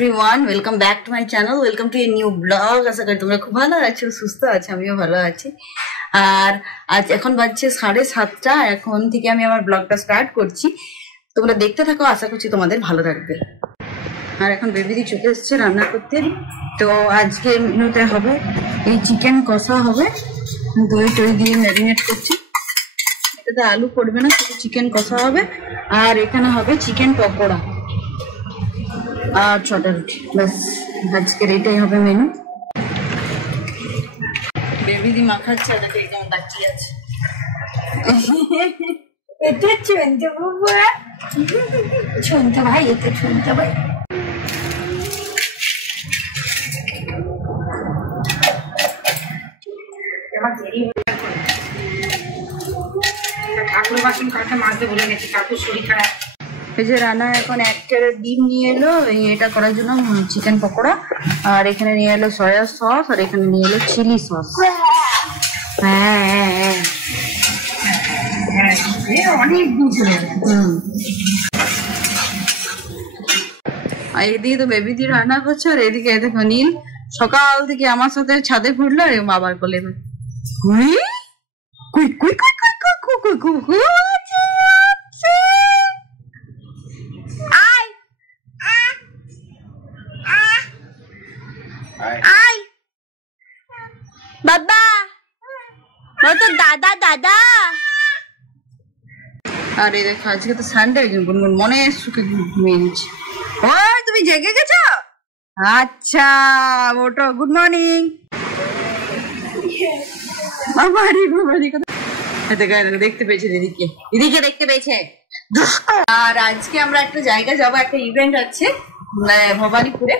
Everyone, welcome back to my channel, welcome to a new blog. আশা করি তোমরা খুব ভালো আছো, সুস্থ আছো, আমিও ভালো আছি। আর আজ এখন বাজছে 7:30। এখন থেকে আমি আমার ব্লগটা স্টার্ট করছি, তোমরা দেখতে থাকো, আশা করছি তোমাদের ভালো লাগবে। আর এখন বেবিদি চলে এসছে রান্না করতে। তো আজকে মেনুতে হবে এই চিকেন কষা হবে, দই টই দিয়ে ম্যারিনেট করছি। এটাতে আলু পড়বে না, শুধু চিকেন কষা হবে। আর এখানে হবে চিকেন পকোড়া আর 6টা রুটি, ব্যাস আজকের এটাই হবে মেনু। বেবিদি মাখাচ্ছে, ওটাকে একদম বাকি আছে। এটা শুনতে বাবা, শুনতে ভাই, এটা শুনতে ভাই। ঠাকুর বাসন কাছে মাঝে বলে গেছি, কাকুর শরীর খারাপ। এই যে রানা এখন 1 ক্যারেট ডিম নিয়ে এলো এটা করার জন্য, চিকেন পকোড়া। আর এখানে নিয়ে এলো সয়া সস, আর এখানে নিয়ে এলো চিলি সস। হ্যাঁ অনেক আর এদিকে তো বেবি দিয়ে রান্না করছে, আর এদিকে দেখো নীল সকাল থেকে আমার সাথে ছাদে ঘুরলো, আর বাবার কোলে। বাবা তো দাদা দাদা। আরে দেখো আজকে তো সানডে, গুনগুন মনে সুখে ঘুমিয়ে নিচ্ছে। ওই তুমি জেগে গেছো? আচ্ছা ওটো, গুড মর্নিং। দেখতে পেয়েছে দিদিকে, দিদিকে দেখতে পেয়েছে। আর আজকে আমরা একটা জায়গা যাবো, একটা ইভেন্ট আছে ভবানীপুরে,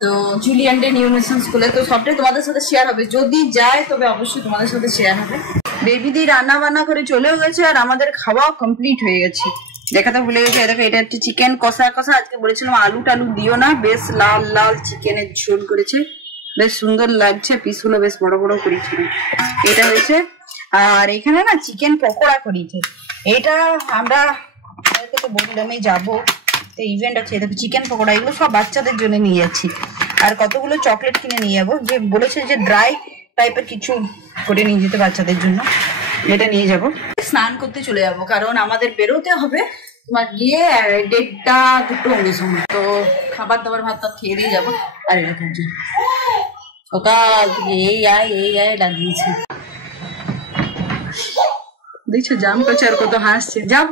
তো জুলিয়ান ডে নিউ নেশন স্কুলে। তো সবটাই তোমাদের সাথে শেয়ার হবে, যদি যায় তবে অবশ্যই তোমাদের সাথে শেয়ার হবে। বেবিদি রান্না বান্না করে চলেও গেছে, আর আমাদের খাওয়াও কমপ্লিট হয়ে গেছে। দেখাতে ভুলে গেছে, দেখো এটা হচ্ছে চিকেন কষা। আজকে বলেছিলাম আলু টালু দিও না, বেশ লাল লাল চিকেনের ঝোল করেছে, বেশ সুন্দর লাগছে, পিসগুলো বেশ বড় বড় করেছে। এটা হয়েছে। আর এখানে না চিকেন পকোড়া করেছে। এটা আমরা তো বললামই যাবো, ইভেন্ট আছে। দেখো চিকেন পকোড়া, এগুলো সব বাচ্চাদের জন্য নিয়ে যাচ্ছি। আর কতগুলো চকলেট কিনে নিয়ে যাবো, যে বলেছে যে ড্রাই টাইপের কিছু করে নিয়ে যেতে বাচ্চাদের জন্য, এটা নিয়ে যাব। স্নান করতে চলে যাব, কারণ আমাদের বেরোতে হবে তোমার গিয়ে 1:30-2 সময়। তো খাবার দাবার ভাত খেয়ে দিয়ে যাবো। আর এরকম সকাল থেকে এই আয় লাগিয়েছে, দেখছো জাম করছে, আর কত হাসছে। যাও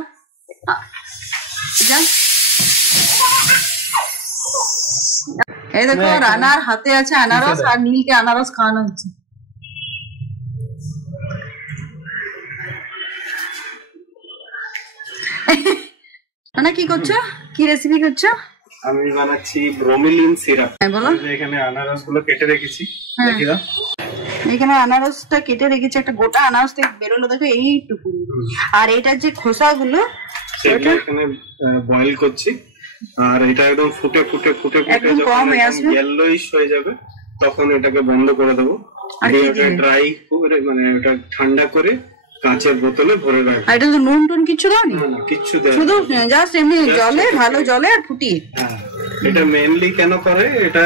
এই দেখো রানার হাতে আছে আনারস, আর নীলকে আনারস খাওয়ানো হচ্ছে। রানা কি করছো, কি রেসিপি করছো? আমি বানাচ্ছি ব্রোমেলিন সিরাপ। বলো। এখানে আনারস গুলো কেটে রেখেছি, দেখি দাও। এখানে আনারসটা কেটে রেখেছি, একটা গোটা আনারস থেকে বেরোলো দেখো এইটুকু। আর এটার যে খোসা গুলো সেটা এখানে বয়েল করছি। আর এটা একদম ফুটে ফুটে ফুটে ফুটে যখন ইয়েলোইশ হয়ে যাবে, তখন এটাকে বন্ধ করে দেবো। দিয়ে ড্রাই করে, মানে ওটা ঠান্ডা করে কাঁচের বোতলে ভরে রাখবো। এটা তো নুন টুন কিছু দাও না? না, কিচ্ছু দেয় না, শুধু জাস্ট এমনি জলে, ভালো জলে আর ফুটিয়ে। এটা মেইনলি কেন করে, এটা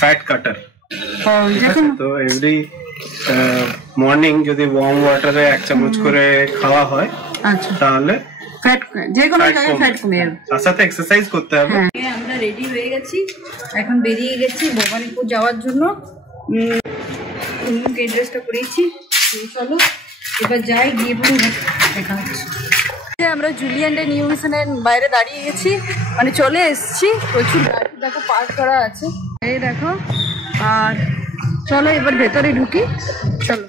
ফ্যাট কাটার। তো এভরি মর্নিং যদি ওয়ার্ম ওয়াটারে 1 চামচ করে খাওয়া হয়, তাহলে ফ্যাট, যে কোনো জায়গায় ফ্যাট কমে যাবে। তার সাথে এক্সারসাইজ করতে হবে। আমরা রেডি হয়ে গেছি, এখন বেরিয়ে গেছি ভবানীপুর যাওয়ার জন্য। এই ড্রেসটা পরেছি, চলো এবার যাই, গিয়ে পরে দেখা হচ্ছে। আমরা জুলিয়ান ডে নিউ মিশনের বাইরে দাঁড়িয়ে গেছি, মানে চলে এসেছি। প্রচুর গাড়ি দেখো পার্ক করা আছে, এই দেখো। আর চলো এবার ভেতরে ঢুকি, চলো।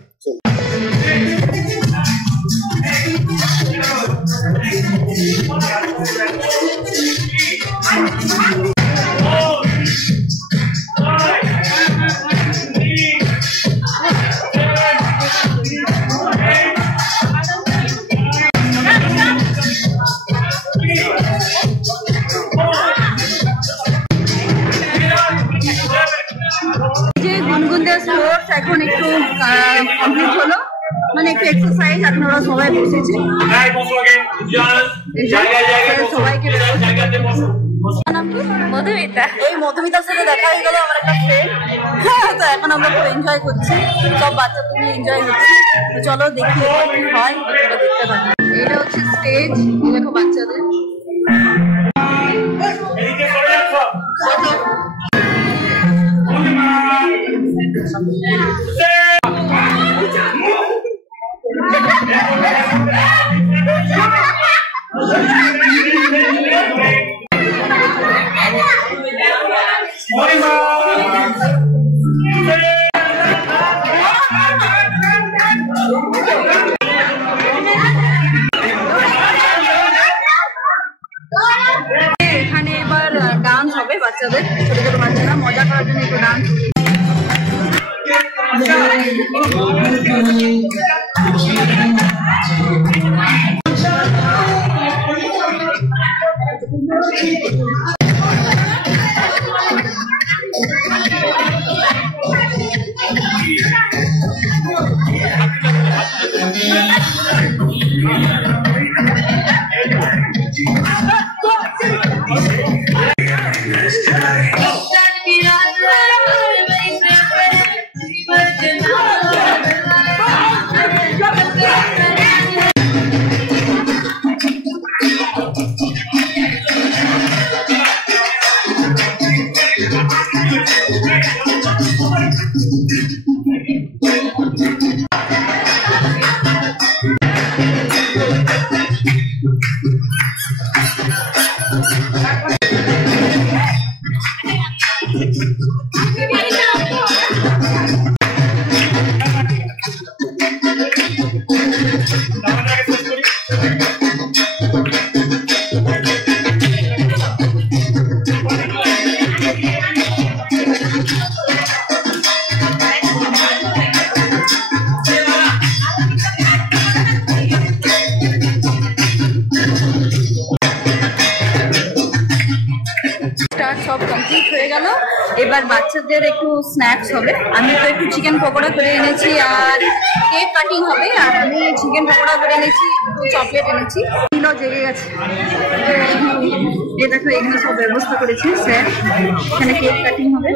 এখন একটু কমপ্লিট হলো, মানে একটু এক্সারসাইজ। এখন ওরা সবাই বসেছে, সবাইকে নাম কি? মধুমিতা। এই মধুমিতার সাথে দেখা হয়ে গেল আমার একটা ফ্রেন্ড। তো এখন আমরা খুব এনজয় করছি, সব বাচ্চাদের নিয়ে এনজয় করছি। তো চলো দেখি কি হয়, চলো দেখতে থাকি। এটা হচ্ছে স্টেজ, দেখো বাচ্চাদের। এখানে এবার ডান্স হবে বাচ্চাদের, ছোট ছোট বাচ্চারা মজা করার জন্য একটু ডান্স। সব কমপ্লিট হয়ে গেল, এবার বাচ্চাদের একটু স্ন্যাক্স হবে। আমি তো একটু চিকেন পকোড়া করে এনেছি আর কেক কাটিং হবে, আর আমি চিকেন পকোড়া করে এনেছি, চকলেট এনেছি। কিলো জেগে গেছে, এই দেখো এখানে সব ব্যবস্থা করেছে স্যার। এখানে কেক কাটিং হবে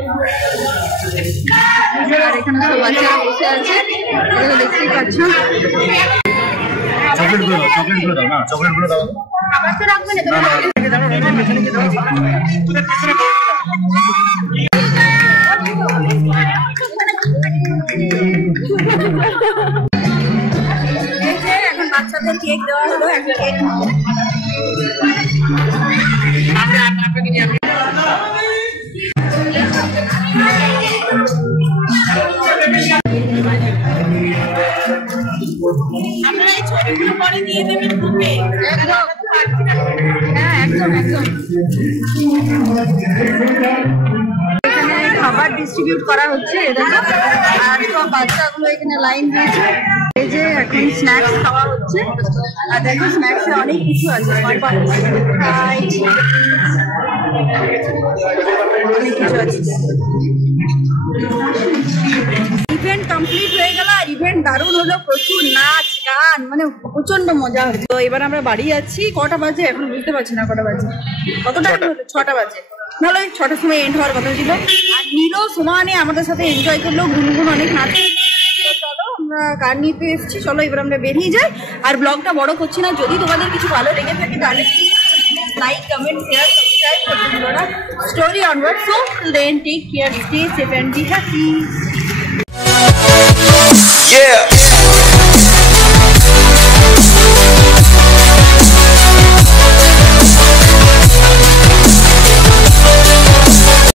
আর এখানে সব বাচ্চারা বসে আছে, এগুলো দেখতেই পাচ্ছ। চকলেটগুলো দাও না, চকলেটগুলো দাও। আবার তো রাখবে না, এখন বাচ্চাদের কেক দেওয়া হলো, একটা কেক আপনারা এই ছবিগুলো পরে দিয়ে দেবেন গ্রুপে। একদম, হ্যাঁ একদম একদম। এখানে খাবার ডিস্ট্রিবিউট করা হচ্ছে, আর সব বাচ্চাগুলো এখানে লাইন দিয়েছে। এই যে এখন স্ন্যাক্স খাওয়া হচ্ছে, আর দেখো স্ন্যাক্সে অনেক কিছু আছে, অনেক কিছু আছে। ইভেন্ট কমপ্লিট হয়ে গেল, আর ইভেন্ট দারুণ হলো, প্রচুর নাচ গান, মানে প্রচন্ড মজা হচ্ছে। তো এবার আমরা বাড়ি যাচ্ছি। কটা বাজে এখন বুঝতে পারছি না, কটা বাজে, কতটা হলো? 6টা বাজে। নাহলে 6টার সময় এন্ড হওয়ার কথা ছিল। আর নীলও সমানে আমাদের সাথে এনজয় করলো, গুনগুন অনেক নাচ। চলো আমরা গান নিতে এসেছি, চলো এবার আমরা বেরিয়ে যাই। আর ব্লগটা বড় করছি না, যদি তোমাদের কিছু ভালো লেগে থাকে তাহলে লাইক, কমেন্ট, শেয়ার, সাবস্ক্রাইব করতে ভুলো না। Story onward. So then take care, stay safe and be happy. Yeah.